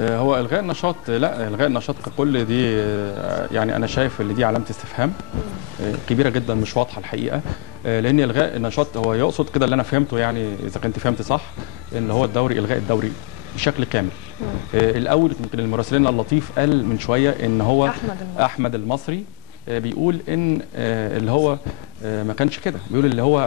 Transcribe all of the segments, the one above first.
هو الغاء النشاط، لا الغاء النشاط ككل دي يعني انا شايف ان دي علامه استفهام كبيره جدا، مش واضحه الحقيقه. لان الغاء النشاط هو يقصد كده، اللي انا فهمته يعني اذا كنت فهمت صح، ان هو الدوري، الغاء الدوري بشكل كامل. الاول يمكن المراسلين اللطيف قال من شويه ان هو احمد المصري بيقول ان اللي هو ما كانش كده، بيقول اللي هو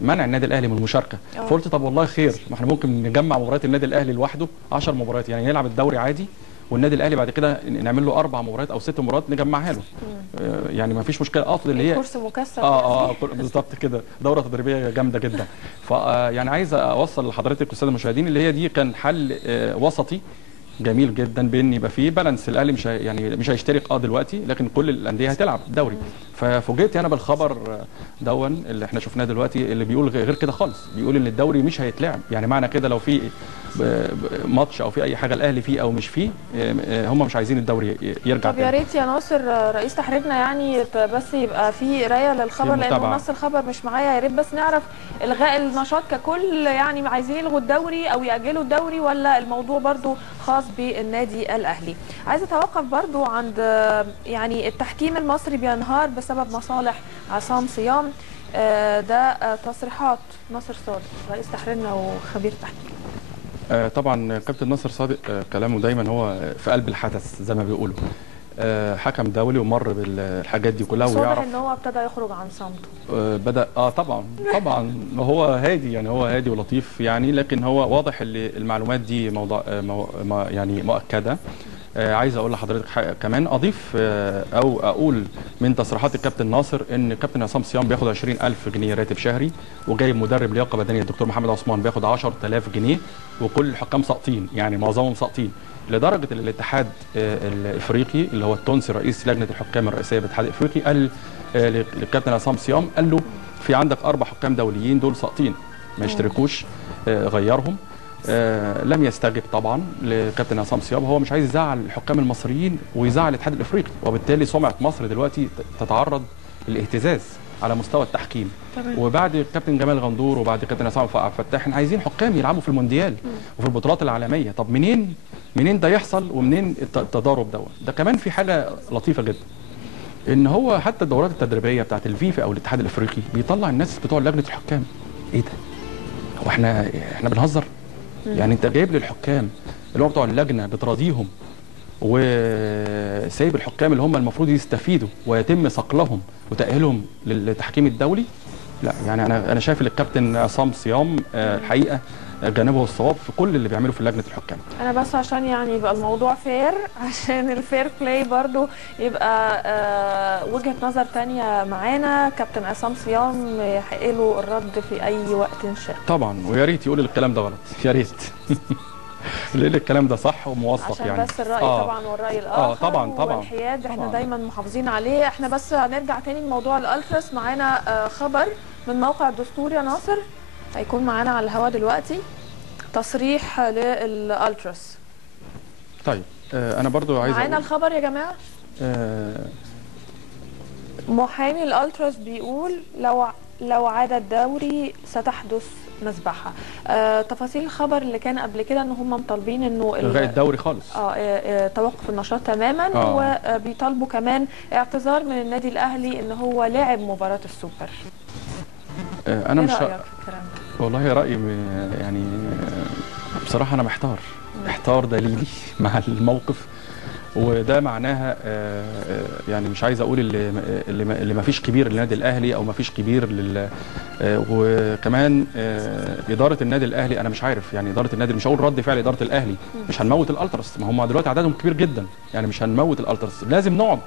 منع النادي الاهلي من المشاركه. فقلت طب والله خير، ما احنا ممكن نجمع مباريات النادي الاهلي لوحده 10 مباريات، يعني نلعب الدوري عادي والنادي الاهلي بعد كده نعمل له 4 مباريات او 6 مباريات نجمعها له. يعني ما فيش مشكله، اقصد اللي هي كورس مكثف. بالظبط كده، دوره تدريبيه جامده جدا. ف يعني عايز اوصل لحضرتك والساده المشاهدين اللي هي دي كان حل وسطي جميل جدا، بان يبقى فيه بالانس. الاهلي مش يعني مش هيشترك دلوقتي، لكن كل الانديه هتلعب الدوري. ففوجئت انا بالخبر دون اللي احنا شفناه دلوقتي، اللي بيقول غير كده خالص، بيقول ان الدوري مش هيتلعب. يعني معنى كده لو في ماتش او في اي حاجه الاهلي فيه او مش فيه، هم مش عايزين الدوري يرجع. طب يا ريت يا ناصر رئيس تحريرنا يعني بس يبقى في قرايه للخبر، لانه نص الخبر مش معايا. يا ريت بس نعرف الغاء النشاط ككل، يعني عايزين يلغوا الدوري او ياجلوا الدوري، ولا الموضوع برضو خاص بالنادي الاهلي؟ عايزه اتوقف برضو عند يعني التحكيم المصري بينهار بسبب مصالح عصام صيام. ده تصريحات ناصر صادق رئيس تحريرنا وخبير تحكيم. طبعا كابتن ناصر صادق كلامه دايما هو في قلب الحدث زي ما بيقولوا. حكم دولي ومر بالحاجات دي كلها ويعرف. واضح ان هو ابتدى يخرج عن صمته. بدأ طبعا هو هادي، يعني هو هادي ولطيف يعني، لكن هو واضح ان المعلومات دي موضوع يعني مؤكده. عايز اقول لحضرتك كمان اضيف او اقول من تصريحات الكابتن ناصر ان الكابتن عصام صيام بياخد 20,000 جنيه راتب شهري، وجايب مدرب لياقه بدنيه الدكتور محمد عثمان بياخد 10,000 جنيه، وكل الحكام ساقطين، يعني معظمهم ساقطين. لدرجه الاتحاد الافريقي اللي هو التونسي رئيس لجنه الحكام الرئيسيه بالاتحاد الافريقي قال للكابتن عصام صيام، قال له في عندك 4 حكام دوليين دول ساقطين ما يشتركوش، غيرهم. لم يستجب طبعا لكابتن عصام صيام. هو مش عايز يزعل الحكام المصريين ويزعل الاتحاد الافريقي، وبالتالي سمعه مصر دلوقتي تتعرض للاهتزاز على مستوى التحكيم. وبعد الكابتن جمال غندور وبعد كابتن عصام فتاح احنا عايزين حكام يلعبوا في المونديال وفي البطولات العالميه. طب منين ده يحصل، ومنين التضارب ده كمان في حاجه لطيفه جدا، ان هو حتى الدورات التدريبيه بتاعت الفيفا او الاتحاد الافريقي بيطلع الناس بتوع لجنه الحكام. ايه ده؟ هو احنا بنهزر؟ يعني انت جايب لي الحكام اللي هم بتوع اللجنه بتراضيهم، وسايب الحكام اللي هم المفروض يستفيدوا ويتم صقلهم وتاهيلهم للتحكيم الدولي؟ لا، يعني انا شايف ان الكابتن عصام صيام الحقيقه جانبه الصواب في كل اللي بيعمله في لجنه الحكام. انا بس عشان يعني يبقى الموضوع فير، عشان الفير بلاي برضو يبقى وجهه نظر تانية معانا. كابتن عصام صيام يحق له الرد في اي وقت شاء طبعا، ويا ريت يقول الكلام ده غلط، يا ريت لان الكلام ده صح وموثق عشان يعني. بس الراي طبعا والراي الاخر طبعا والحياد احنا دايما محافظين عليه. احنا بس هنرجع تاني لموضوع الالتراس. معانا خبر من موقع الدستور يا ناصر، هيكون معانا على الهواء دلوقتي تصريح للالتراس. طيب انا برضو عايز معانا الخبر يا جماعه. محامي الالتراس بيقول لو عاد الدوري ستحدث مذبحه. تفاصيل الخبر اللي كان قبل كده ان هم مطالبين انه الغاء الدوري خالص، توقف النشاط تماما. وبيطالبوا كمان اعتذار من النادي الاهلي ان هو لعب مباراه السوبر. انا إيه مش رأيك في الكلام ده؟ والله رايي يعني بصراحه انا محتار دليلي مع الموقف، وده معناها يعني مش عايز اقول اللي ما فيش كبير للنادي الاهلي او ما فيش كبير وكمان اداره النادي الاهلي. انا مش عارف يعني اداره النادي، مش هقول رد فعل اداره الاهلي، مش هنموت الالتراس، ما هم دلوقتي عددهم كبير جدا، يعني مش هنموت الالتراس، لازم نقعد.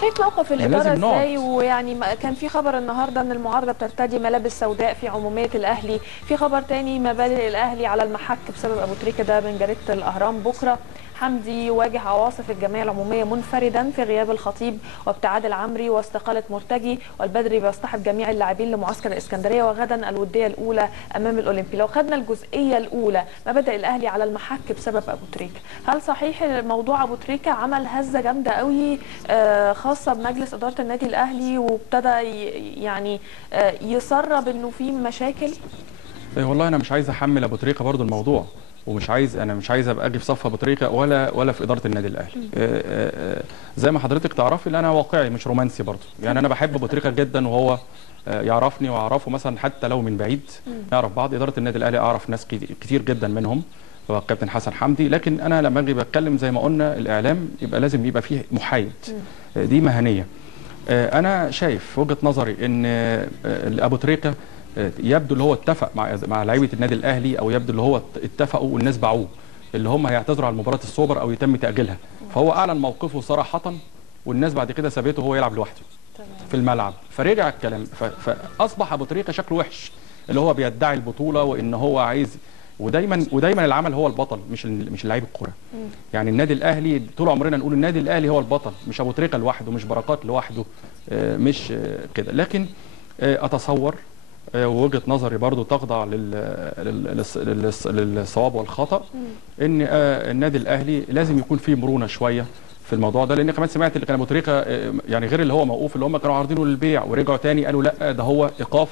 شايف موقف الاداره ازاي؟ ويعني كان في خبر النهارده ان المعارضه بترتدي ملابس سوداء في عموميه الاهلي، في خبر تاني مبادئ الاهلي على المحك بسبب ابو تريكه. ده من جريده الاهرام. بكره حمدي يواجه عواصف الجمعيه العموميه منفردا في غياب الخطيب وابتعاد العمري واستقاله مرتجي، والبدري بيصطحب جميع اللاعبين لمعسكر الاسكندريه، وغدا الوديه الاولى امام الاولمبي. لو خدنا الجزئيه الاولى مبادئ الاهلي على المحك بسبب ابو تريكه، هل صحيح موضوع ابو تريكه عمل هزه جامده قوي خاصه بمجلس اداره النادي الاهلي، وابتدى يعني يسرب انه في مشاكل؟ والله انا مش عايز احمل ابو تريكه برضو الموضوع، ومش عايز، انا مش عايز ابقى اجي في صف ابو تريكه ولا في اداره النادي الاهلي. زي ما حضرتك تعرفي ان انا واقعي مش رومانسي برضه، يعني انا بحب ابو تريكه جدا وهو يعرفني واعرفه مثلا حتى لو من بعيد، نعرف بعض. اداره النادي الاهلي اعرف ناس كتير جدا منهم، هو الكابتن حسن حمدي. لكن انا لما اجي بتكلم زي ما قلنا الاعلام يبقى لازم يبقى فيه محايد، دي مهنيه. انا شايف وجهه نظري ان ابو تريكه يبدو اللي هو اتفق مع لعيبه النادي الاهلي، او يبدو اللي هو اتفقوا والناس باعوه، اللي هم هيعتذروا على مباراه السوبر او يتم تاجيلها. فهو اعلن موقفه صراحه، والناس بعد كده سابته هو يلعب لوحده في الملعب، فرجع الكلام. فاصبح ابو تريكه شكله وحش، اللي هو بيدعي البطوله وان هو عايز، ودايما العمل هو البطل مش لعيب الكوره. يعني النادي الاهلي طول عمرنا نقول النادي الاهلي هو البطل، مش ابو تريكه لوحده، مش بركات لوحده، مش كده. لكن اتصور ووجهه نظري برضو تخضع للصواب والخطا، ان النادي الاهلي لازم يكون فيه مرونه شويه في الموضوع ده. لان كمان سمعت اللي كان ابو تريكه يعني غير اللي هو موقوف، اللي هم كانوا عارضينه للبيع ورجعوا تاني قالوا لا ده هو ايقاف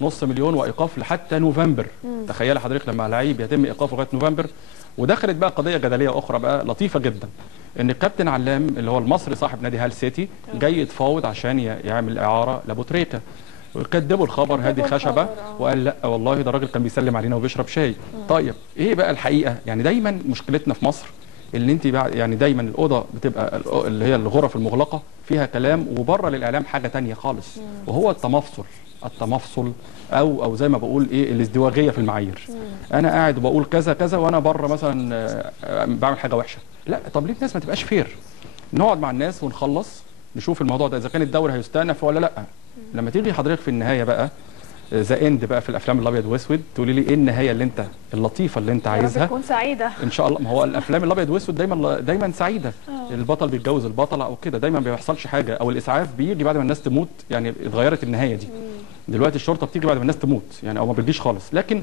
نص مليون وايقاف لحتى نوفمبر. تخيل حضرتك لما لعيب يتم ايقافه لغايه نوفمبر. ودخلت بقى قضيه جدليه اخرى بقى لطيفه جدا، ان الكابتن علام اللي هو المصري صاحب نادي هال سيتي جاي يتفاوض عشان يعمل اعاره لابو تريكه، وكدبوا الخبر هادي خشبه وقال لا والله ده راجل كان بيسلم علينا وبيشرب شاي. طيب ايه بقى الحقيقه؟ يعني دايما مشكلتنا في مصر اللي انت يعني دايما الاوضه بتبقى اللي هي الغرف المغلقه فيها كلام، وبره للاعلام حاجه ثانيه خالص، وهو التمفصل او زي ما بقول ايه الازدواجيه في المعايير. انا قاعد وبقول كذا كذا وانا بره مثلا بعمل حاجه وحشه. لا طب ليه الناس ما تبقاش فير؟ نقعد مع الناس ونخلص نشوف الموضوع ده اذا كان الدوري هيستأنف ولا لا. لما تيجي حضرتك في النهايه بقى ذا اند بقى في الافلام الابيض واسود تقولي لي ايه النهايه اللي انت اللطيفه اللي انت عايزها، تكون سعيده ان شاء الله. ما هو الافلام الابيض واسود دايما سعيده، البطل بيتجوز البطله او كده، دايما ما بيحصلش حاجه، او الاسعاف بيجي بعد ما الناس تموت. يعني اتغيرت النهايه دي، دلوقتي الشرطه بتيجي بعد ما الناس تموت يعني، او ما بتجيش خالص. لكن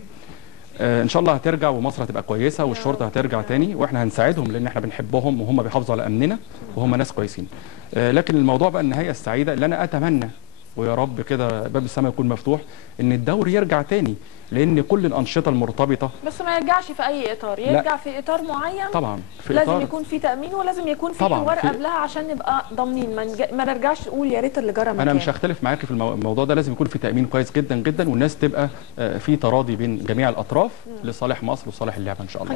ان شاء الله هترجع ومصر هتبقى كويسه والشرطه هترجع تاني، واحنا هنساعدهم لان احنا بنحبهم وهم بيحافظوا على امننا وهم ناس كويسين. لكن الموضوع بقى النهايه السعيده اللي انا اتمنى ويا رب كده باب السماء يكون مفتوح ان الدوري يرجع تاني، لان كل الانشطه المرتبطه. بس ما يرجعش في اي اطار، يرجع في اطار معين طبعا، في لازم إطار يكون في تامين، ولازم يكون في حوار قبلها عشان نبقى ضامنين ما نرجعش نقول يا ريت اللي جرى مكان. انا مش هختلف معاكي في الموضوع ده، لازم يكون في تامين كويس جدا جدا، والناس تبقى في تراضي بين جميع الاطراف لصالح مصر وصالح اللعبه ان شاء الله.